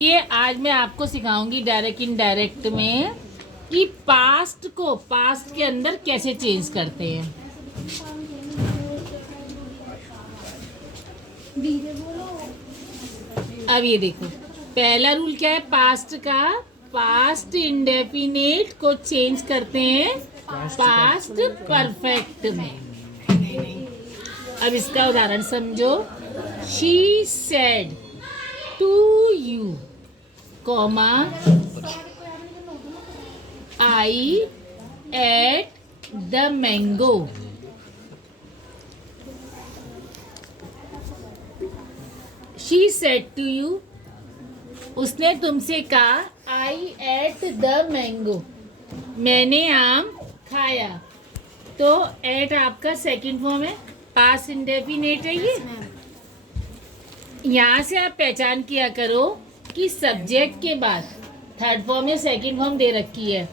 ये आज मैं आपको सिखाऊंगी डायरेक्ट इनडायरेक्ट में कि पास्ट को पास्ट के अंदर कैसे चेंज करते हैं। अब ये देखो, पहला रूल क्या है पास्ट का। पास्ट इंडेफिनिट को चेंज करते हैं पास्ट परफेक्ट में। अब इसका उदाहरण समझो। She said to you, comma, I ate the mango. She said to you, उसने तुमसे कहा आई एट द मैंगो, मैंने आम खाया। तो एट आपका सेकंड फॉर्म है, पास्ट इंडेफिनिट है ये। यहाँ से आप पहचान किया करो कि सब्जेक्ट के बाद थर्ड फॉर्म या सेकंड फॉर्म दे रखी है।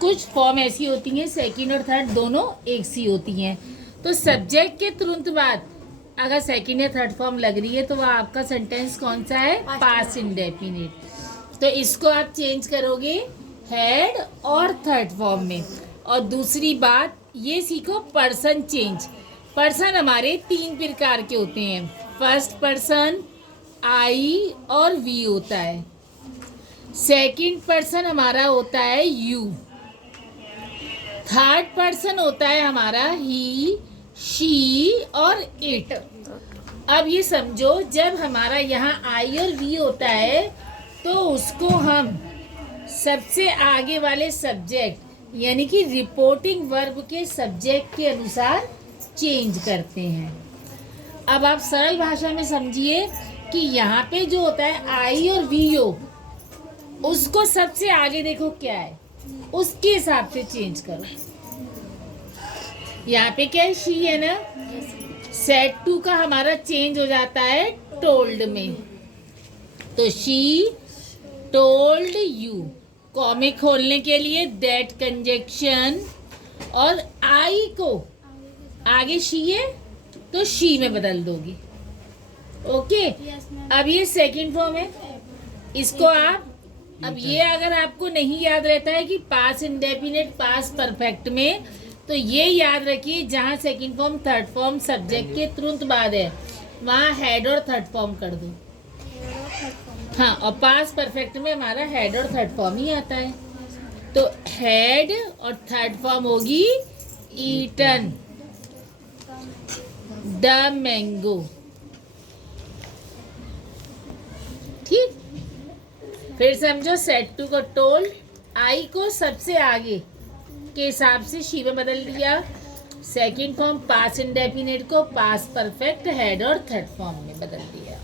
कुछ फॉर्म ऐसी होती हैं सेकंड और थर्ड दोनों एक सी होती हैं, तो सब्जेक्ट के तुरंत बाद अगर सेकंड या थर्ड फॉर्म लग रही है तो वह आपका सेंटेंस कौन सा है, पास्ट इंडेफिनिट। तो इसको आप चेंज करोगे हैड और थर्ड फॉर्म में। और दूसरी बात ये सीखो, पर्सन चेंज। पर्सन हमारे तीन प्रकार के होते हैं। फर्स्ट पर्सन आई और वी होता है। सेकंड पर्सन हमारा होता है यू। थर्ड पर्सन होता है हमारा ही, शी और इट। अब ये समझो, जब हमारा यहाँ आई और वी होता है तो उसको हम सबसे आगे वाले सब्जेक्ट यानी कि रिपोर्टिंग वर्ब के सब्जेक्ट के अनुसार चेंज करते हैं। अब आप सरल भाषा में समझिए कि यहाँ पे जो होता है आई और वी हो, उसको सबसे आगे देखो क्या है, उसके हिसाब से चेंज करो। यहाँ पे क्या है, शी है ना। सेड टू का हमारा चेंज हो जाता है टोल्ड में, तो शी टोल्ड यू। कॉमे खोलने के लिए दैट कंजक्शन, और आई को आगे शी है तो शी में बदल दोगी। ओके, अब ये सेकंड फॉर्म है। इसको आप, अब ये अगर आपको नहीं याद रहता है कि पास्ट इंडेफिनिट पास्ट परफेक्ट में, तो ये याद रखिए जहाँ second form third form subject के तुरंत बाद है वहाँ हेड और थर्ड फॉर्म कर दो। हाँ, और पास्ट परफेक्ट में हमारा हेड और थर्ड फॉर्म ही आता है, तो हेड और थर्ड फॉर्म होगी ईटन द मैंगो। ठीक, फिर समझो, सेड टू को टोल्ड, आई को सबसे आगे के हिसाब से शी में बदल दिया। सेकंड फॉर्म पास्ट इंडेफिनिट को पास्ट परफेक्ट हेड और थर्ड फॉर्म में बदल दिया।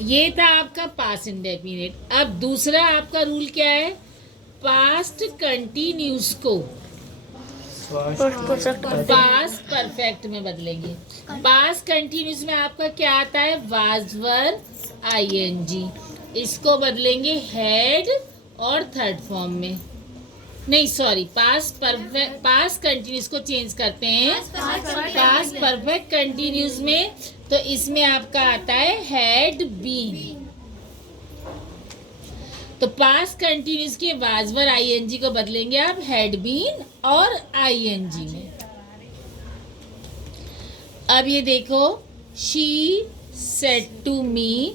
ये था आपका पास्ट इंडेफिनिट। अब दूसरा आपका रूल क्या है, पास्ट कंटिन्यूस को पास्ट परफेक्ट में बदलेंगे। पास्ट कंटिन्यूस में आपका क्या आता है, वाज वर आईएनजी, इसको बदलेंगे हेड और थर्ड फॉर्म में। नहीं सॉरी, पास्ट कंटिन्यूस को चेंज करते हैं पास्ट परफेक्ट कंटिन्यूस में, तो इसमें आपका आता है हैड बीन। तो पास्ट कंटिन्यूस के वाज वर आईएनजी को बदलेंगे आप हैड बीन और आईएनजी में। अब ये देखो, she said to me,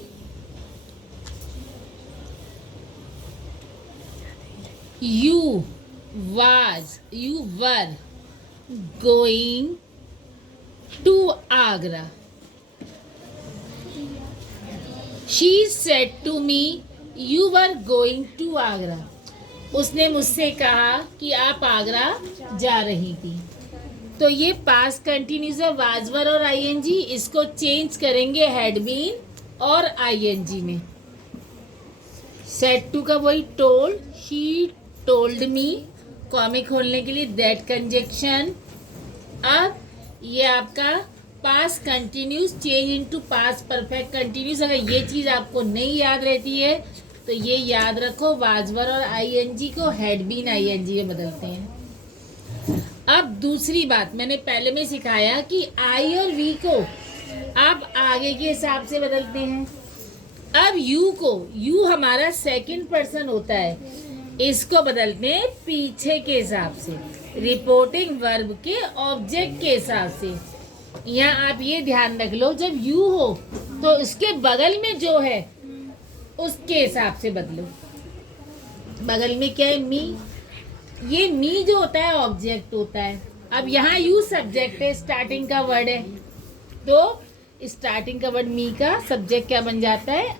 you were going to Agra. She said to me you were going to Agra. उसने मुझसे कहा कि आप आगरा जा रही थी। तो ये पास्ट कंटिन्यूस है, वाज वर और आईएनजी, इसको चेंज करेंगे हैड बीन और आईएनजी में। सेड टू का वही टोल्ड, शी टोल्ड मी, कॉमे खोलने के लिए दैट कंजक्शन। अब ये आपका past continuous change into past perfect continuous. अगर ये चीज़ आपको नहीं याद रहती है तो ये याद रखो, वाजवर और आईएनजी को हेड बीन आईएनजी में बदलते हैं। अब दूसरी बात मैंने पहले में सिखाया कि आई और वी को आप आगे के हिसाब से बदलते हैं। अब यू हमारा सेकंड पर्सन होता है, इसको बदलते हैं पीछे के हिसाब से, रिपोर्टिंग वर्ब के ऑब्जेक्ट के हिसाब से। यहाँ आप ये ध्यान रख लो, जब यू हो तो इसके बगल में जो है उसके हिसाब से बदलो। बगल में क्या है? मी। ये मी जो होता है ऑब्जेक्ट होता है। अब यहाँ यू सब्जेक्ट है, स्टार्टिंग का वर्ड है, तो स्टार्टिंग का वर्ड मी का सब्जेक्ट क्या बन जाता है?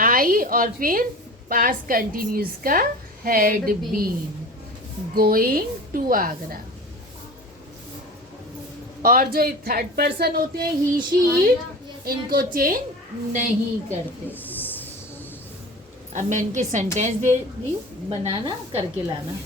आई। और फिर पास्ट कंटिन्यूस का had been going to Agra. और जो थर्ड पर्सन होते हैं ही शी इट, इनको चेंज नहीं करते। अब मैं इनके सेंटेंस दे दी, बनाना करके लाना।